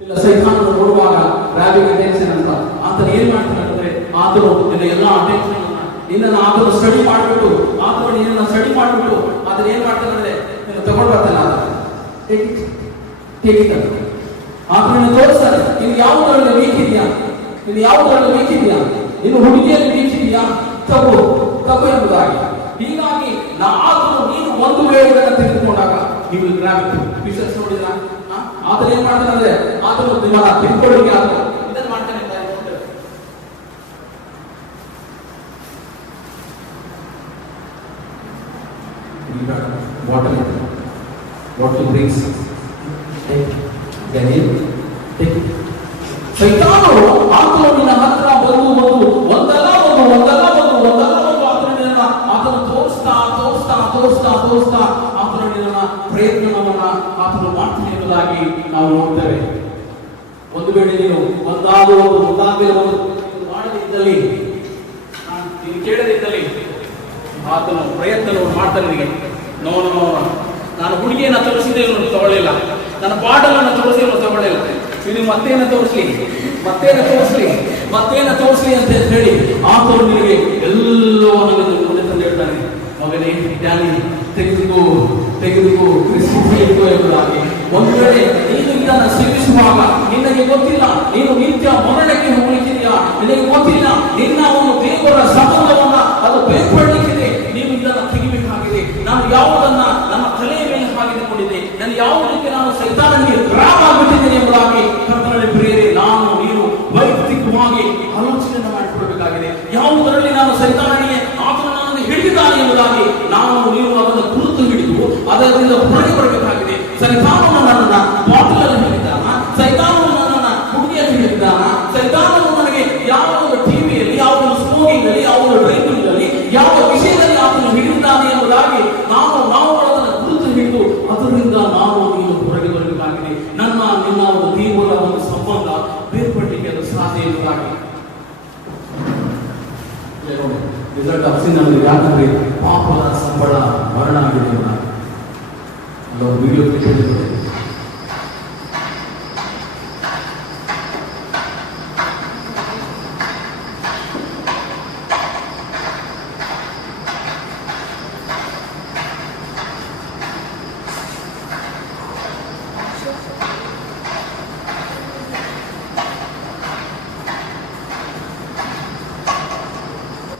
ಇಲ್ಲ ಸೈತಾನನು ನೋಡುವಾಗ ರಾಬಿಗೆ ಟೆನ್ಷನ್ ಅಂತ ಆತನ ಏನ್ ಮಾಡ್ತಾನಂದ್ರೆ ಆತನು ನಿನ್ನ ಎಲ್ಲಾ ಅಟೆನ್ಷನ್ ನಿನ್ನನ್ನು ಆತನು ಸ್ಟಡಿ ಮಾಡ್ಬಿಟ್ಟು ಆತನು ನಿನ್ನನ್ನು ಸ್ಟಡಿ ಮಾಡ್ಬಿಟ್ಟು ಆತನ ಏನ್ ಮಾಡ್ತಾನಂದ್ರೆ ನಿನ್ನ ತಗೊಂಡು ಬರ್ತಾನೆ ಆತನ ತೋರಿಸ್ತಾನೆ ನೀನು ಯಾವುದರಲ್ಲಿ ವೀಕ್ ಇದೆಯಾ, ನೀನು ಯಾವುದರಲ್ಲಿ ವೀಕ್ ಇದೆಯಾ, ನೀನು ಹುಡುಗಿಯಲ್ಲಿ ವೀಕ್ ಇದೆಯಾ, ತಗೋ ತಗೋ ಎಂಬುದಾಗಿ. ಹೀಗಾಗಿ ಆತನು ನೀನು ಒಂದು ವೇಳೆ ಇದನ್ನು ತೆಗೆದುಕೊಂಡಾಗ ನೀವು ಗ್ರಾಫಿಕ್ ವಿಷಸ್ ನೋಡಿದ್ರ ಆತನ ಏನ್ ಮಾಡ್ತಾನೆ ಅಂದ್ರೆ ಆತನು ನಿಮ್ಮನ್ನ ತಿಳ್ಕೊಳ್ಳಿಕ್ಕೆ ಆತನು ಇದನ್ನು ಮಾಡ್ತಾನೆ ಅಂತ ಹೇಳ್ತಾರೆ. ಬಾಟಲ್ ಡ್ರಿಂಕ್ಸ್ ಸೈತಾನನು ಆತನು ನಿನ್ನ ಹತ್ರ ಬಂದು ಒಂದಲ್ಲ ಆತನು ತೋರಿಸ್ತಾ ಆತನ ನಿನ್ನ ಪ್ರಯತ್ನವನ್ನ ಆತನು ಮಾಡ್ತಾನೆ ಎಂಬುದಾಗಿ ನಾವು ನೋಡ್ತೇವೆ. ಒಂದು ವೇಳೆ ನೀನು ಒಂದಾದ ಮಾಡದಿದ್ದಲ್ಲಿ, ನೀನು ಕೇಳದಿದ್ದಲ್ಲಿ ಆತನು ಪ್ರಯತ್ನವನ್ನು ಮಾಡ್ತಾನೆ ನಿನಗೆ. ನಾನು ಹುಡುಗಿಯನ್ನು ತೋರಿಸಿದೆ ಇವನು ತಗೊಳ್ಳಿಲ್ಲ, ನನ್ನ ಬಾಟಲನ್ನು ತೋರಿಸಿ ಇವನು ತಗೊಳ್ಳಿಲ್ಲ, ನೀವು ಮತ್ತೇನ ತೋರಿಸ್ಲಿ ಅಂತ ಹೇಳಿ ಆತನು ನಿನಗೆ ಎಲ್ಲವನ್ನೂ ಮುಂದೆ ತಂದು ಹೇಳ್ತಾನೆ, ಮಗನೇ ಡ್ಯಾನಿ ತೆಗೆದುಕೋ ಎಂಬುದಾಗಿ. ಒಂದು ವೇಳೆ ನೀನು ಇದನ್ನು ಸೇವಿಸುವಾಗ ನಿನಗೆ ಗೊತ್ತಿಲ್ಲ ನೀನು ನಿತ್ಯ ಮರಣಕ್ಕೆ ಹೋಗಲಿಕ್ಕಿದೆಯಾ, ನಿನಗೆ ಗೊತ್ತಿಲ್ಲ ನಿನ್ನ ಒಂದು ದೇವರ ಸಂಬಂಧವನ್ನ ಅದು ಬೇರ್ಪಡಲಿಕ್ಕಿದೆ, ನೀನು ಇದನ್ನು ತೆಗಿಬೇಕಾಗಿದೆ. ನಾನು ಯಾವುದನ್ನ ನನ್ನ ತಲೆಯ ಮೇಲೆ ಹಾಕಿಕೊಂಡಿದ್ದೆ, ನಾನು ಯಾವುದಕ್ಕೆ ನಾನು ಸೈತಾನನಿಗೆ ಗ್ರಾಮ ಆಗಿಬಿಟ್ಟಿದ್ದೇನೆ ಎಂಬುದಾಗಿ ಕರ್ತನಲ್ಲಿ ಪ್ರಿಯರೇ, ನಾನು ನೀನು ವೈಯಕ್ತಿಕವಾಗಿ ಆಲೋಚನೆಯನ್ನು ಮಾಡಿಕೊಡಬೇಕಾಗಿದೆ. ಯಾವುದರಲ್ಲಿ ನಾನು ಸೈತಾನನಿಗೆ ಆತನ ನನ್ನನ್ನು ಹಿಡಿದಿದ್ದಾನೆ ಎಂಬುದಾಗಿ ನಾನು ನೀನು ಅದನ್ನು ಗುರುತು ಹಿಡಿದು ಅದರಿಂದ ಹೊರಗೆ ಬರಬೇಕಾಗಿದೆ. ಸೈತಾನನು ನನ್ನನ್ನು ಬಾಟಲಲ್ಲಿ ಹಿಡಿದಾನ, ಸೈತಾನನು ನನ್ನನ್ನು ಹುಡುಗಿಯಲ್ಲಿ ಹಿಡಿದಾನ, ಸೈತಾನನು ನನಗೆ ಯಾವ ಒಂದು ಟಿವಿಯಲ್ಲಿ, ಯಾವ ಒಂದು ಸ್ಮೋಕಿಂಗ್ ಅಲ್ಲಿ, ಯಾವ ಒಂದು ಡ್ರೈವಿಂಗ್ ಅಲ್ಲಿ, ಯಾವ ವಿಷಯದಲ್ಲಿ ಆತನು ಹಿಡಿದಿದ್ದಾನೆ ಎಂಬುದಾಗಿ ನಾವು ಅದನ್ನು ಗುರುತು ಹಿಡಿದು ಅದರಿಂದ ನಾವು ನೀನು ಹೊರಗೆ ಬರಬೇಕಾಗಿದೆ. ನಿನ್ನ ಒಂದು ದೇವರ ಒಂದು ಸಂಬಂಧ ಬೇರ್ಪಡಲಿಕ್ಕೆ ಅದು ಸಾಧ್ಯ ಎಂಬುದಾಗಿ ರಿಸಲ್ಟ್ ಅಪ್ಸಿನ್ ನಮಗೆ ಯಾಕಂದ್ರೆ ಪಾಪದ ಸಂಬಳ ಮರಣ ಆಗಿದೆ. ವಿಡಿಯೋ